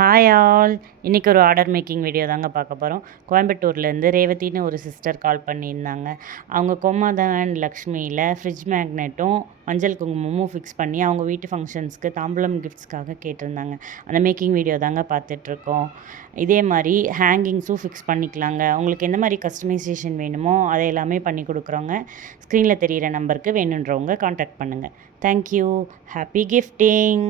Hi all. இன்றைக்கி ஒரு order making video தாங்க பார்க்க போகிறோம். கோயம்புத்தூர்லேருந்து ரேவதின்னு ஒரு சிஸ்டர் கால் பண்ணியிருந்தாங்க. அவங்க கோமாதா அண்ட் லக்ஷ்மியில் ஃப்ரிட்ஜ் மேக்னெட்டும் மஞ்சள் குங்குமமும் ஃபிக்ஸ் பண்ணி அவங்க வீட்டு ஃபங்க்ஷன்ஸ்க்கு தாம்பூலம் கிஃப்ட்ஸ்க்காக கேட்டிருந்தாங்க. அந்த மேக்கிங் வீடியோ தாங்க பார்த்துட்ருக்கோம். இதே மாதிரி ஹேங்கிங்ஸும் ஃபிக்ஸ் பண்ணிக்கலாங்க. உங்களுக்கு எந்த மாதிரி கஸ்டமைசேஷன் வேணுமோ அதை எல்லாமே பண்ணி கொடுக்குறோங்க. ஸ்க்ரீனில் தெரிகிற நம்பருக்கு வேணுன்றவங்க காண்டாக்ட் பண்ணுங்கள். தேங்க்யூ. Happy gifting.